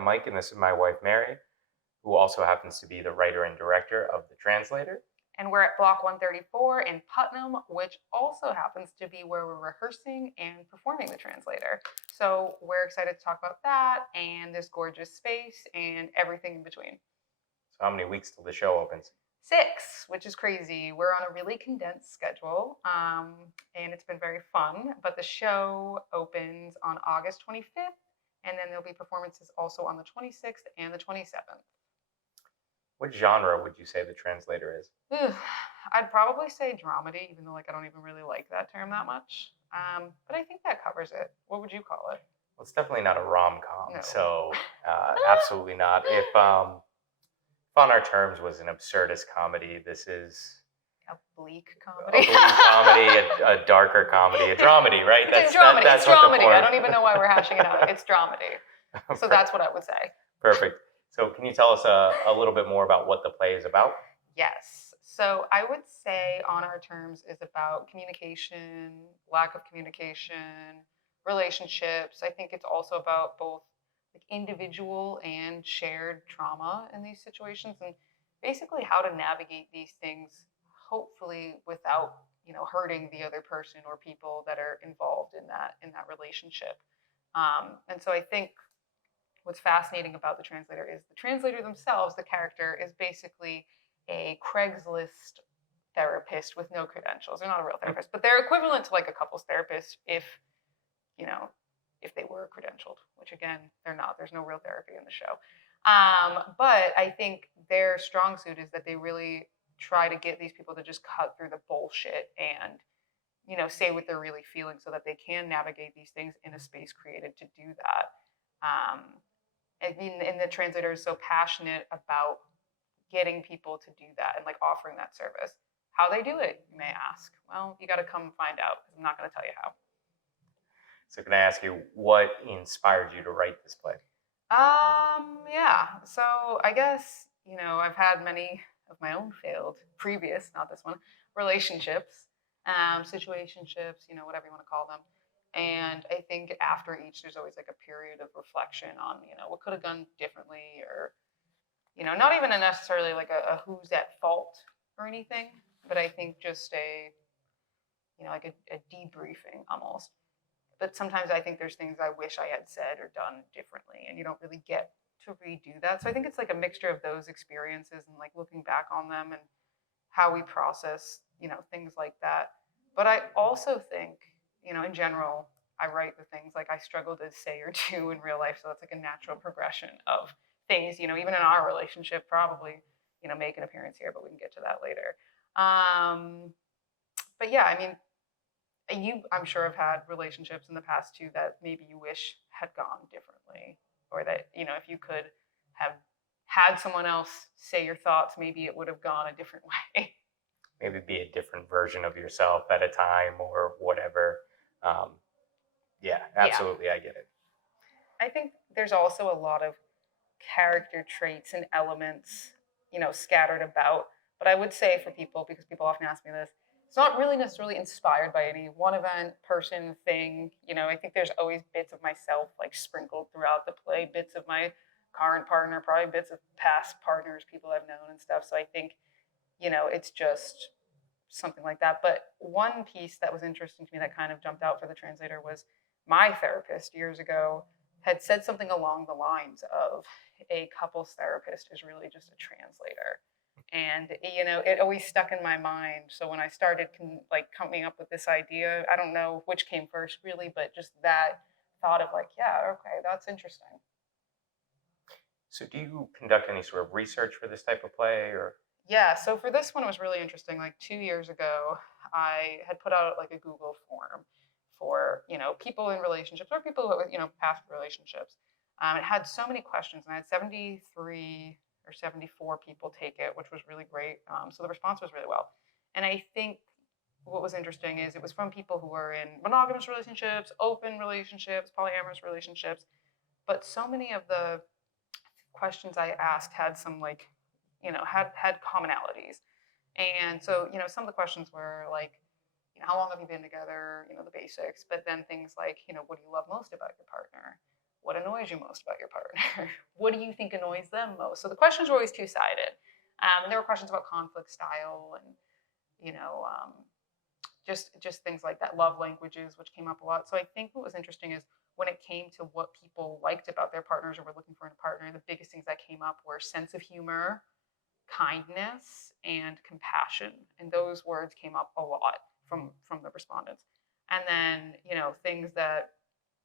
I'm Mike, and this is my wife, Mary, who also happens to be the writer and director of The Translator. And we're at Block 134 in Putnam, which also happens to be where we're rehearsing and performing The Translator. So we're excited to talk about that and this gorgeous space and everything in between. So, how many weeks till the show opens? 6, which is crazy. We're on a really condensed schedule, and it's been very fun. But the show opens on August 25th, and then there'll be performances also on the 26th and the 27th. What genre would you say The Translator is? I'd probably say dramedy, even though I don't even really like that term that much. But I think that covers it. What would you call it? Well, it's definitely not a rom-com, No. so absolutely not. If On Our Terms was an absurdist comedy, this is a bleak a comedy. bleak comedy, a darker comedy, a dramedy, right? It's dramedy. That's it's dramedy. I don't even know why we're hashing it out. It's dramedy. So that's what I would say. Perfect. So can you tell us a little bit more about what the play is about? Yes. So I would say On Our Terms is about communication, lack of communication, relationships. I think it's also about both like individual and shared trauma in these situations, and basically how to navigate these things, hopefully without hurting the other person or people that are involved in that relationship. And so I think what's fascinating about the translator is the translator themselves, the character, is basically a Craigslist therapist with no credentials. They're not a real therapist, but they're equivalent to like a couples therapist if they were credentialed, which again, they're not. There's no real therapy in the show. But I think their strong suit is that they really try to get these people to just cut through the bullshit and say what they're really feeling so that they can navigate these things in a space created to do that. And the translator is so passionate about getting people to do that and like offering that service. How they do it, you may ask. Well, you got to come find out because I'm not going to tell you how. So can I ask you what inspired you to write this play? Yeah. So I guess, I've had many of my own failed previous, not this one, relationships, situationships, whatever you want to call them. And I think after each, there's always like a period of reflection on, what could have done differently or, not even necessarily like a who's at fault or anything, but I think just like a debriefing almost. But sometimes I think there's things I wish I had said or done differently, and you don't really get to redo that. So I think it's like a mixture of those experiences and like looking back on them and how we process, things like that. But I also think, in general, I write the things like I struggle to say or do in real life. So it's like a natural progression of things, even in our relationship, probably, make an appearance here, but we can get to that later. But yeah, I mean, I'm sure have had relationships in the past too that maybe you wish had gone differently, or that, if you could have had someone else say your thoughts, maybe it would have gone a different way. Maybe be a different version of yourself at a time or whatever. Yeah, absolutely. Yeah. I get it. I think there's also a lot of character traits and elements, scattered about. But I would say for people, because people often ask me this, it's not really necessarily inspired by any one event, person, thing. I think there's always bits of myself like sprinkled throughout the play, bits of my current partner, probably bits of past partners, people I've known and stuff. So I think, it's just something like that. But one piece that was interesting to me that kind of jumped out for the translator was my therapist years ago had said something along the lines of a couples therapist is really just a translator. And, it always stuck in my mind. So when I started coming up with this idea, I don't know which came first really, but just that thought of like, yeah, okay, that's interesting. So do you conduct any sort of research for this type of play or? Yeah, so for this one, it was really interesting. Like 2 years ago, I had put out like a Google form for, people in relationships or people with, past relationships. It had so many questions, and I had 73 or 74 people take it, which was really great. So the response was really well. And I think what was interesting is it was from people who were in monogamous relationships, open relationships, polyamorous relationships. But so many of the questions I asked had some had commonalities. And so, some of the questions were like, how long have you been together? The basics. But then things like, what do you love most about your partner? What annoys annoys you most about your partner? What do you think annoys them most? So the questions were always two-sided. And there were questions about conflict style and, you know, just things like that, love languages, which came up a lot. So I think what was interesting is when it came to what people liked about their partners or were looking for in a partner, the biggest things that came up were sense of humor, kindness, and compassion. And those words came up a lot from the respondents. And then, you know, things that,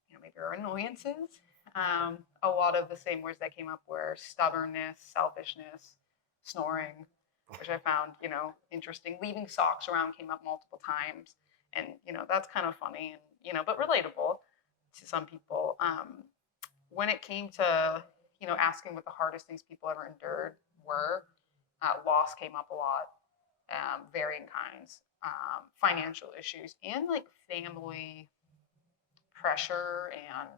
you know, maybe are annoyances. A lot of the same words that came up were stubbornness, selfishness, snoring, which I found, you know, interesting. Leaving socks around came up multiple times. And, you know, that's kind of funny and, you know, but relatable to some people. When it came to, you know, asking what the hardest things people ever endured were, loss came up a lot, varying kinds, financial issues, and like family pressure and,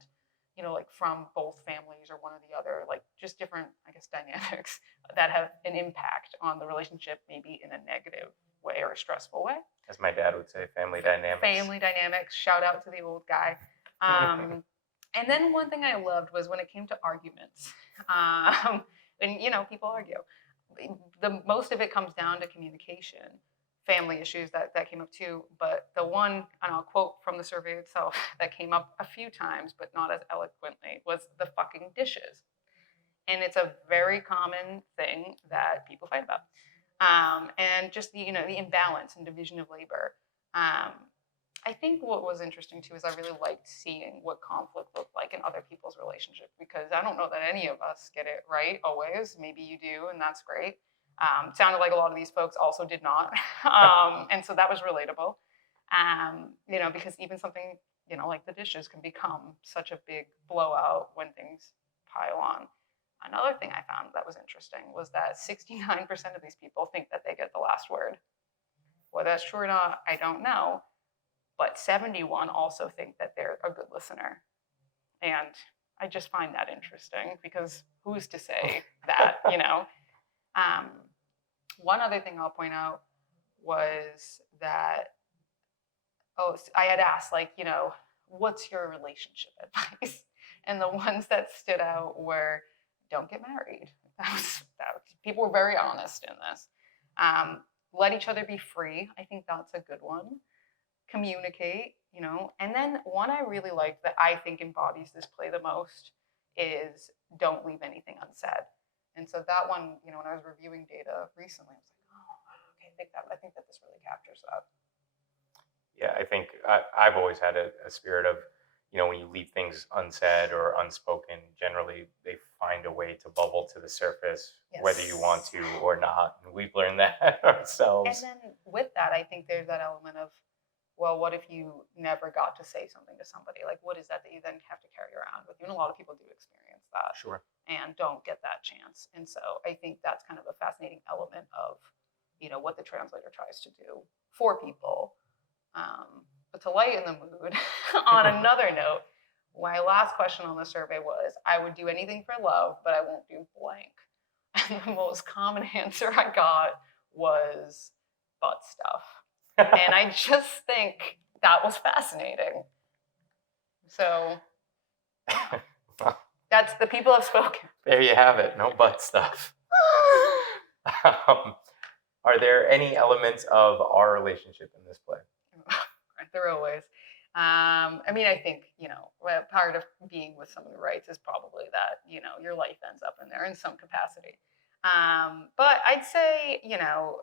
you know, like from both families or one or the other, like just different, I guess, dynamics that have an impact on the relationship, maybe in a negative way or a stressful way. As my dad would say, family dynamics. Family dynamics. Shout out to the old guy. And then one thing I loved was when it came to arguments. And, you know, people argue. The most of it comes down to communication. Family issues that came up too, but the one, and I'll quote from the survey itself, that came up a few times, but not as eloquently, was the fucking dishes. And it's a very common thing that people fight about. And just the, you know, the imbalance and division of labor. I think what was interesting too is I really liked seeing what conflict looked like in other people's relationships, because I don't know that any of us get it right always. Maybe you do, and that's great. Sounded like a lot of these folks also did not. And so that was relatable, you know, because even something, you know, like the dishes can become such a big blowout when things pile on. Another thing I found that was interesting was that 69% of these people think that they get the last word. Whether that's true or not, I don't know. But 71 also think that they're a good listener. And I just find that interesting, because who's to say that, you know? One other thing I'll point out was that, I had asked, like, you know, what's your relationship advice? And the ones that stood out were, don't get married. People were very honest in this. Let each other be free. I think that's a good one. Communicate, you know. And then one I really like that I think embodies this play the most is don't leave anything unsaid. And so that one, you know, when I was reviewing data recently, I was like, oh, okay, I think that this really captures that. Yeah, I think I've always had a spirit of, you know, when you leave things unsaid or unspoken, generally they find a way to bubble to the surface, yes, whether you want to or not. And we've learned that ourselves. And then with that, I think there's that element of, well, what if you never got to say something to somebody? Like, what is that you then have to carry around with you? And a lot of people do experience that. Sure. And don't get that chance. And so I think that's kind of a fascinating element of, you know, what the translator tries to do for people. But to lighten the mood, on another note, my last question on the survey was, I would do anything for love, but I won't do blank. And the most common answer I got was butt stuff. And I just think that was fascinating. So that's the people have spoken. There you have it. No butt stuff. Are there any elements of our relationship in this play? There are always. I mean, I think, you know, part of being with someone who writes is probably that, you know, your life ends up in there in some capacity. But I'd say, you know,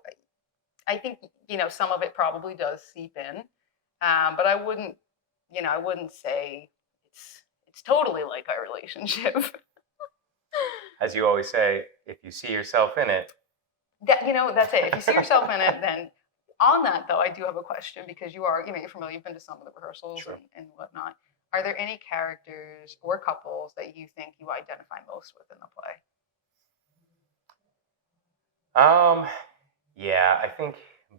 I think, you know, some of it probably does seep in. But I wouldn't say it's totally like our relationship. As you always say, if you see yourself in it. That, you know, that's it. If you see yourself in it, then on that, though, I do have a question, because you are, you know, you're familiar, you've been to some of the rehearsals, sure, and whatnot. Are there any characters or couples that you think you identify most with in the play? Yeah, I think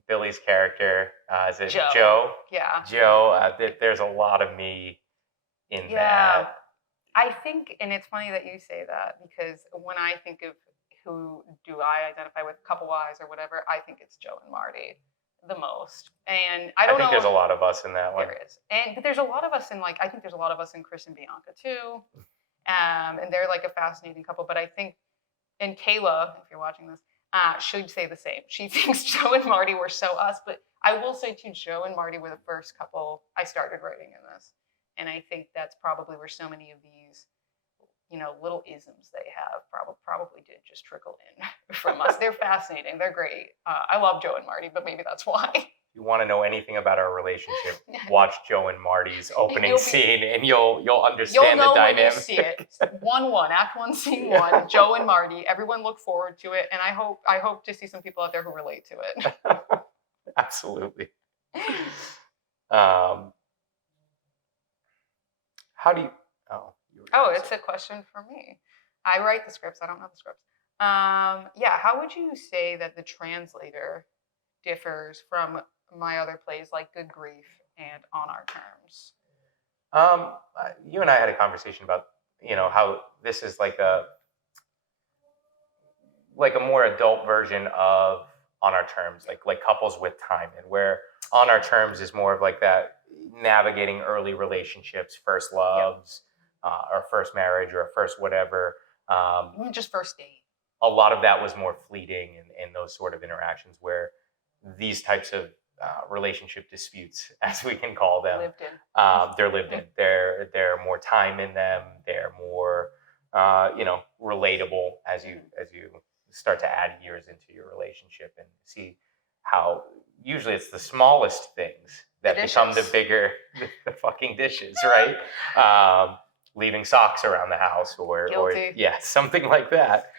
Billy's character, is it Joe? Joe? Yeah. Joe, there's a lot of me in that. I think, and it's funny that you say that, because when I think of who do I identify with couple-wise or whatever, I think it's Joe and Marty the most. And I think there's a lot of us in that one. There is. But there's a lot of us in, like, I think there's a lot of us in Chris and Bianca too. And they're like a fascinating couple. But I think, and Kayla, if you're watching this, should say the same. She thinks Joe and Marty were so us, but I will say too, Joe and Marty were the first couple I started writing in this. And I think that's probably where so many of these, little isms they have probably did just trickle in from us. They're fascinating. They're great. I love Joe and Marty, but maybe that's why. If you want to know anything about our relationship, watch Joe and Marty's opening scene, and you'll understand you'll know the dynamic. When you see it. 1-1, Act 1, Scene 1. Joe and Marty. Everyone look forward to it, and I hope to see some people out there who relate to it. Absolutely. How do you? It's a question for me. I write the scripts. I don't know the scripts. How would you say that the Translator differs from my other plays like Good Grief and On Our Terms? You and I had a conversation about how this is like a more adult version of On Our Terms, like Couples with Time, and where On Our Terms is more of like that navigating early relationships, first loves, or first marriage, or first whatever. Even just first date. A lot of that was more fleeting in those sort of interactions, where these types of relationship disputes, as we can call them, they're lived in. They're more time in them. They're more relatable as you start to add years into your relationship, and see how usually it's the smallest things that become the bigger the fucking dishes, right? Leaving socks around the house, or something like that.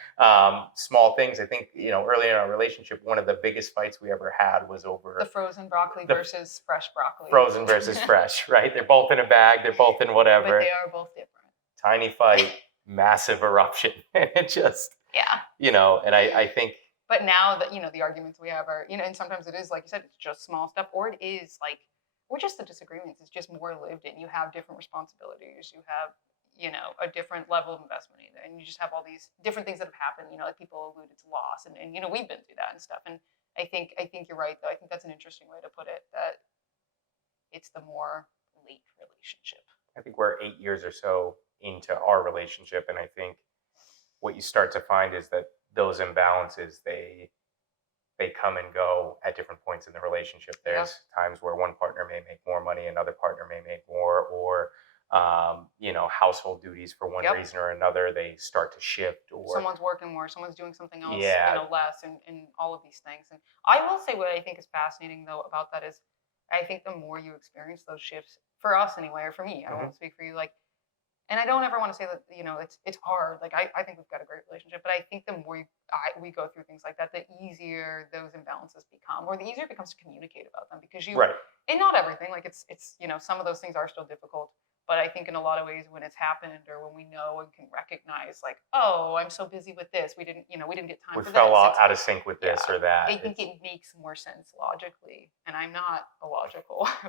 Small things. I think early in our relationship, one of the biggest fights we ever had was over the frozen broccoli versus fresh broccoli. Frozen versus fresh, right? They're both in a bag. They're both in whatever. But they are both different. Tiny fight, massive eruption. It just and I think. But now that the arguments we have are and sometimes it is like you said, it's just small stuff, or it is like. Or just the disagreements. It's just more lived in. You have different responsibilities. You have, a different level of investment in it. And you just have all these different things that have happened, like people alluded to loss. And we've been through that and stuff. And I think you're right, though. I think that's an interesting way to put it, that it's the more late relationship. I think we're 8 years or so into our relationship. And I think what you start to find is that those imbalances, they come and go at different points in the relationship. There's times where one partner may make more money, another partner may make more, or household duties for one reason or another, they start to shift, or someone's working more, someone's doing something else, less, and all of these things. And I will say what I think is fascinating though about that is, I think the more you experience those shifts, for us anyway, or for me, I won't speak for you, and I don't ever want to say that it's hard. Like I think we've got a great relationship, but I think the more we go through things like that, the easier those imbalances become, or the easier it becomes to communicate about them, because and not everything. Like it's some of those things are still difficult, but I think in a lot of ways when it's happened, or when we know and can recognize, like, oh, I'm so busy with this, we didn't get time for this. We fell out of sync with this or that. I think it makes more sense logically, and I'm not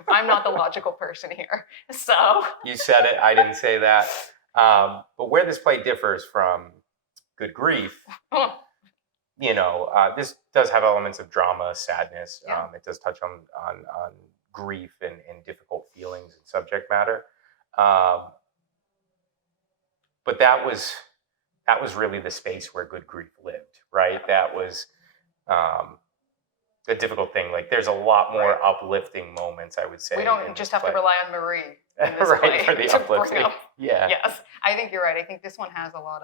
I'm not the logical person here. So you said it. I didn't say that. But where this play differs from Good Grief, this does have elements of drama, sadness. It does touch on grief and difficult feelings and subject matter. But that was really the space where Good Grief lived, right? That was a difficult thing. Like there's a lot more uplifting moments, I would say. We don't just have to rely on Marie in this right, play for the uplifting. Yes, I think you're right. I think this one has a lot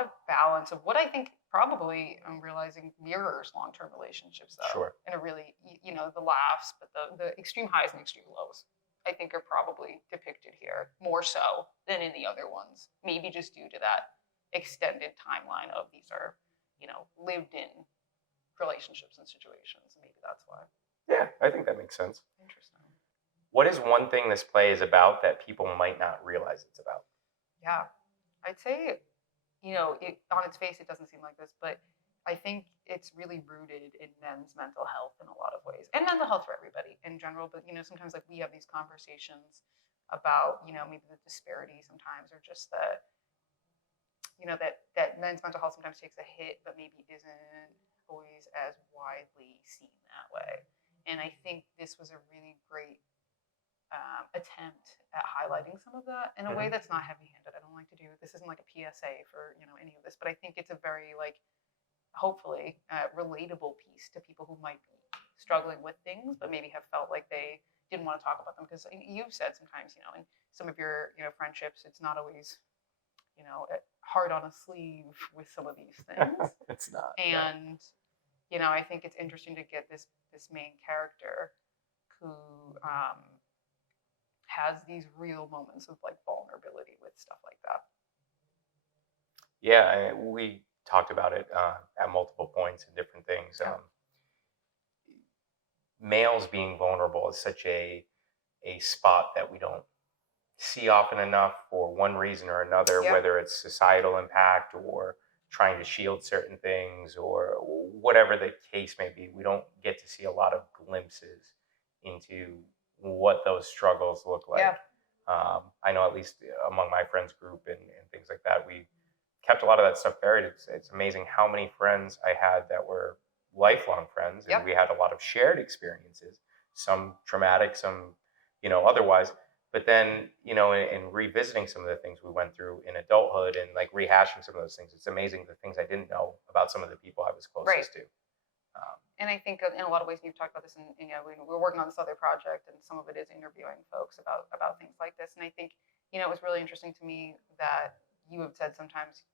of balance of what I think probably I'm realizing mirrors long-term relationships, though. Sure. In a really, the laughs, but the extreme highs and extreme lows, I think, are probably depicted here more so than in the other ones. Maybe just due to that extended timeline of these are, lived in relationships and situations. Maybe that's why. Yeah, I think that makes sense. Interesting. What is one thing this play is about that people might not realize it's about? Yeah, I'd say, on its face, it doesn't seem like this, but I think it's really rooted in men's mental health in a lot of ways, and mental health for everybody in general. But, sometimes like we have these conversations about, maybe the disparity sometimes, or just that, that men's mental health sometimes takes a hit, but maybe isn't always as widely seen that way. And I think this was a really great attempt at highlighting some of that in a way that's not heavy-handed. I don't like to do this. Isn't like a PSA for any of this, but I think it's a very hopefully relatable piece to people who might be struggling with things, but maybe have felt like they didn't want to talk about them because you've said sometimes in some of your friendships, it's not always hard on a sleeve with some of these things. It's not. And I think it's interesting to get this main character who has these real moments of vulnerability with stuff like that. Yeah, we talked about it at multiple points and different things. Yeah. Males being vulnerable is such a spot that we don't see often enough for one reason or another, Yep. whether it's societal impact or trying to shield certain things or whatever the case may be. We don't get to see a lot of glimpses into what those struggles look like. Yeah. I know at least among my friends group and things like that, we kept a lot of that stuff buried. It's amazing how many friends I had that were lifelong friends, and Yep. we had a lot of shared experiences, some traumatic, some otherwise. But then in revisiting some of the things we went through in adulthood and rehashing some of those things, it's amazing the things I didn't know about some of the people I was closest to. And I think in a lot of ways, and you've talked about this, and we're working on this other project, and some of it is interviewing folks about things like this. And I think it was really interesting to me that you have said sometimes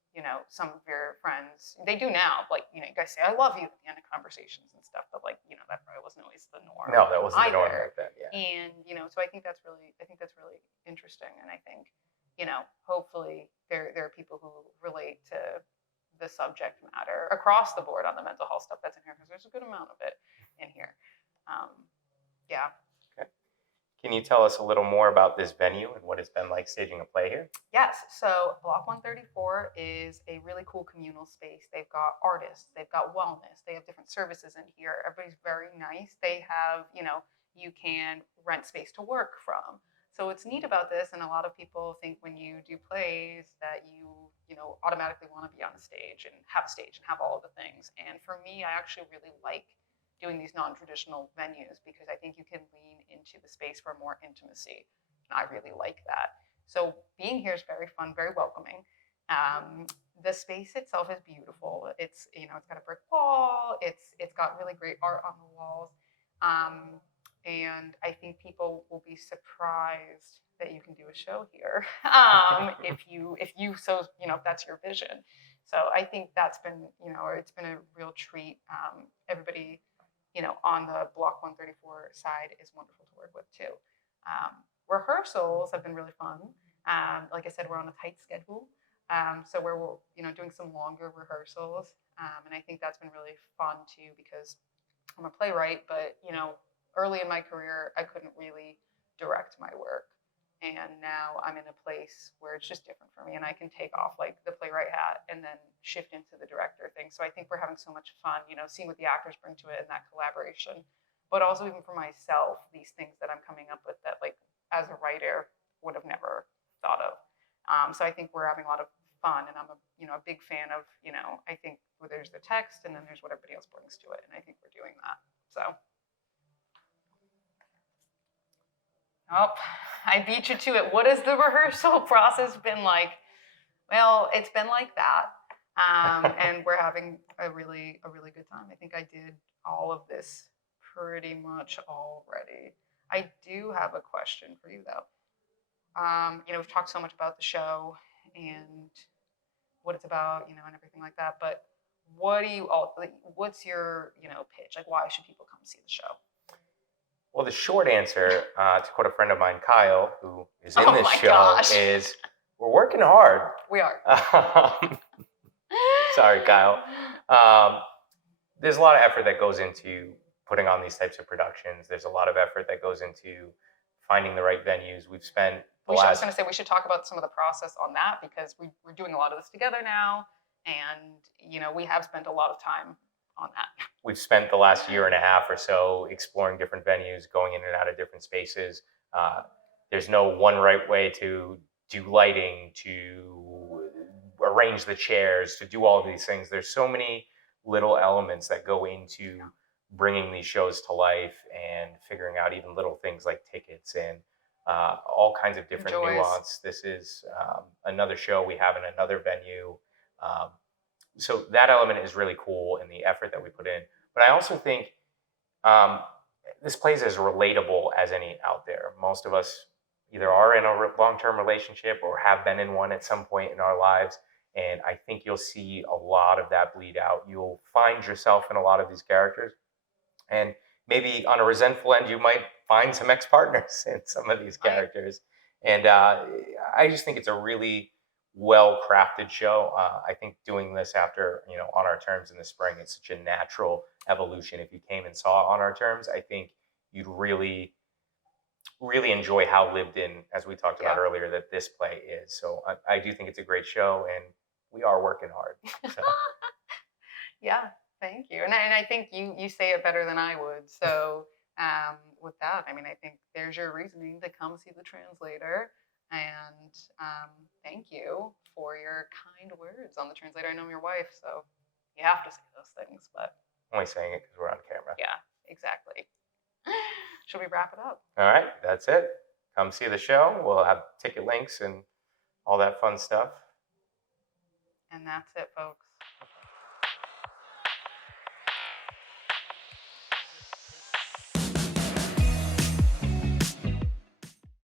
some of your friends, they do now, you guys say I love you at the end of conversations and stuff, but that probably wasn't always the norm. No, that wasn't the norm either. back then. Yeah. And so I think that's really interesting, and I think hopefully there are people who relate to the subject matter across the board on the mental health stuff that's in here, because there's a good amount of it in here. Yeah. Okay. Can you tell us a little more about this venue and what it's been like staging a play here? Yes. So Block 134 is a really cool communal space. They've got artists, they've got wellness, they have different services in here. Everybody's very nice. They have, you can rent space to work from. So what's neat about this, and a lot of people think when you do plays that you automatically want to be on a stage and have all of the things. And for me, I actually really like doing these non-traditional venues because I think you can lean into the space for more intimacy. And I really like that. So being here is very fun, very welcoming. The space itself is beautiful. It's it's got a brick wall. It's got really great art on the walls. And I think people will be surprised that you can do a show here if that's your vision. So I think that's been it's been a real treat. Everybody on the Block 134 side is wonderful to work with too. Rehearsals have been really fun. Like I said, we're on a tight schedule, so we're doing some longer rehearsals, and I think that's been really fun too because I'm a playwright, but early in my career I couldn't really direct my work. And now I'm in a place where it's just different for me, and I can take off the playwright hat and then shift into the director thing. So I think we're having so much fun, seeing what the actors bring to it and that collaboration, but also even for myself, these things that I'm coming up with that as a writer would have never thought of. So I think we're having a lot of fun, and I'm a big fan of I think there's the text and then there's what everybody else brings to it, and I think we're doing that. So. Oh, I beat you to it. What has the rehearsal process been like? Well, it's been like that. And we're having a really good time. I think I did all of this pretty much already. I do have a question for you though. We've talked so much about the show and what it's about, and everything like that, but what's your, pitch? Why should people come see the show? Well, the short answer, to quote a friend of mine, Kyle, who is in this show, gosh. is we're working hard. We are. Sorry, Kyle. There's a lot of effort that goes into putting on these types of productions. There's a lot of effort that goes into finding the right venues. We've spent I was going to say we should talk about some of the process on that because we're doing a lot of this together now, and we have spent a lot of time on that. We've spent the last year and a half or so exploring different venues, going in and out of different spaces. There's no one right way to do lighting, to arrange the chairs, to do all of these things. There's so many little elements that go into bringing these shows to life and figuring out even little things like tickets and all kinds of different Joys. nuance. This is another show we have in another venue. Um, so that element is really cool in the effort that we put in. But I also think um, this plays as relatable as any out there. Most of us either are in a long-term relationship or have been in one at some point in our lives. And I think you'll see a lot of that bleed out. You'll find yourself in a lot of these characters. And maybe on a resentful end, you might find some ex-partners in some of these Right. characters. And I just think it's a really well-crafted show. I think doing this after, On Our Terms in the spring, it's such a natural evolution. If you came and saw On Our Terms, I think you'd really, really enjoy how lived in, as we talked about Yeah. earlier, that this play is. So I do think it's a great show, and we are working hard. So. Yeah, thank you. And I think you say it better than I would. So with that, I mean, I think there's your reasoning to come see the translator. And thank you for your kind words on the translator. I know I'm your wife, so you have to say those things. But I'm only saying it because we're on camera. yeah, exactly. Should we wrap it up? All right, that's it. Come see the show. We'll have ticket links and all that fun stuff. And that's it, folks.